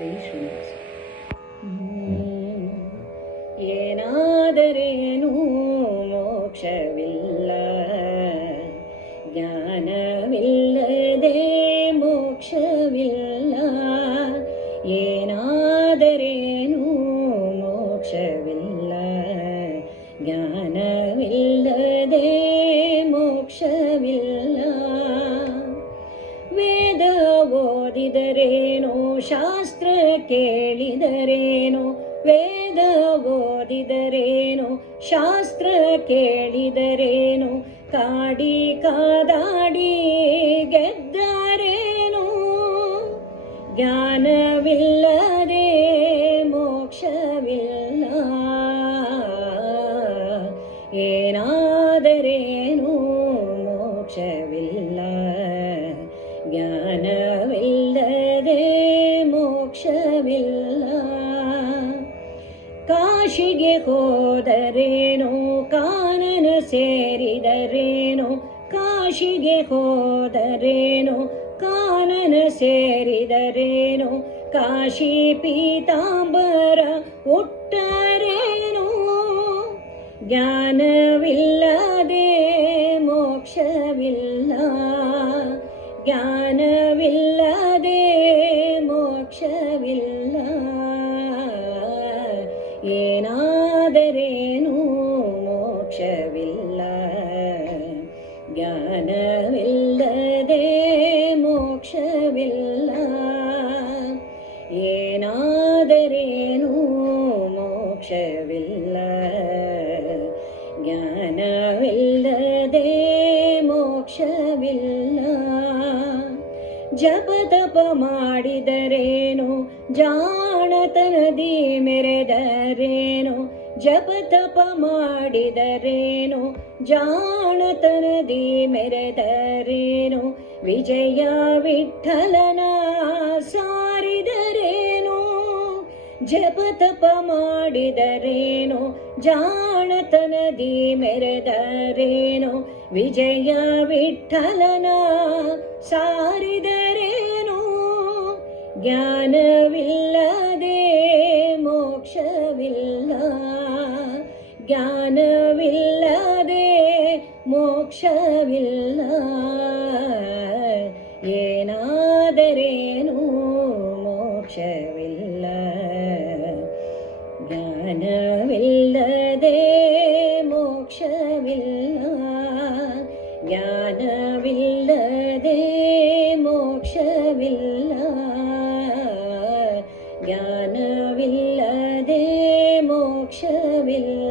ಶ್ರೀ ಶ್ರೀನಿವಾಸ. ಏನಾದರೇನು ಮೋಕ್ಷವಿಲ್ಲ, ಜ್ಞಾನವಿಲ್ಲದೆ ಮೋಕ್ಷವಿಲ್ಲ. ಏನಾದರೇನು ಮೋಕ್ಷವಿಲ್ಲ, ಜ್ಞಾನವಿಲ್ಲದೆ ಮೋಕ್ಷವಿಲ್ಲ. ವೇದ ಓದಿದರೇನೋ, ಶಾಸ್ತ್ರ ಕೇಳಿದರೇನೋ, ವೇದ ಓದಿದರೇನೋ, ಶಾಸ್ತ್ರ ಕೇಳಿದರೇನೋ, ಕಾಡಿ ಕಾದಾಡಿ ಗೆದ್ದರೇನೋ. ಜ್ಞಾನವಿಲ್ಲದೆ ಮೋಕ್ಷವಿಲ್ಲ. ಏನಾದರೇನು ಮೋಕ್ಷವಿಲ್ಲ, ಜ್ಞಾನವಿಲ್ಲದೆ ಮೋಕ್ಷವಿಲ್ಲ. ಕಾಶಿಗೆ ಹೋದರೇನೋ, ಕಾನನ ಸೇರಿದರೇನೋ, ಕಾಶಿಗೆ ಹೋದರೇನೋ, ಕಾನನ ಸೇರಿದರೇನೋ, ಕಾಶಿ ಪೀತಾಂಬರ ಉಟ್ಟರೇನೋ. ಜ್ಞಾನವಿಲ್ಲದೆ ಮೋಕ್ಷವಿಲ್ಲ, ಜ್ಞಾನವಿಲ್ಲದೆ ಮೋಕ್ಷವಿಲ್ಲ. ಏನಾದರೇನು ಮೋಕ್ಷವಿಲ್ಲ, ಜ್ಞಾನವಿಲ್ಲದೆ ಮೋಕ್ಷವಿಲ್ಲ. ಏನಾದರೇನು ಮೋಕ್ಷವಿಲ್ಲ, ಜ್ಞಾನವಿಲ್ಲದೆ ಮೋಕ್ಷವಿಲ್ಲ. ಜಪತಪ ಮಾಡಿದರೇನೋ, ಜಾಣತನದಿ ಮೆರೆದರೇನೋ, ಜಪತಪ ಮಾಡಿದರೇನೋ, ಜಾಣತನದಿ ಮೆರೆದರೇನೋ, ವಿಜಯ ವಿಠಲನ ಸಾರಿದರೇನೋ. ಜಪತಪ ಮಾಡಿದರೇನೋ, ಜಾಣತನದಿ ಮೆರೆದರೇನೋ, ವಿಜಯ ವಿಠಲನ ಸಾರಿದರೇನೋ. ಜ್ಞಾನವಿಲ್ಲದೆ ಮೋಕ್ಷವಿಲ್ಲ, ಜ್ಞಾನವಿಲ್ಲದೆ ಮೋಕ್ಷವಿಲ್ಲ. ಏನಾದರೇನು ಮೋಕ್ಷವಿಲ್ಲ, ಜ್ಞಾನವಿಲ್ಲದೆ ಮೋಕ್ಷವಿಲ್ಲ. ಜ್ಞಾನವಿಲ್ಲದೆ ಮೋಕ್ಷವಿಲ್ಲ, ಜ್ಞಾನವಿಲ್ಲದೆ ಮೋಕ್ಷವಿಲ್ಲ.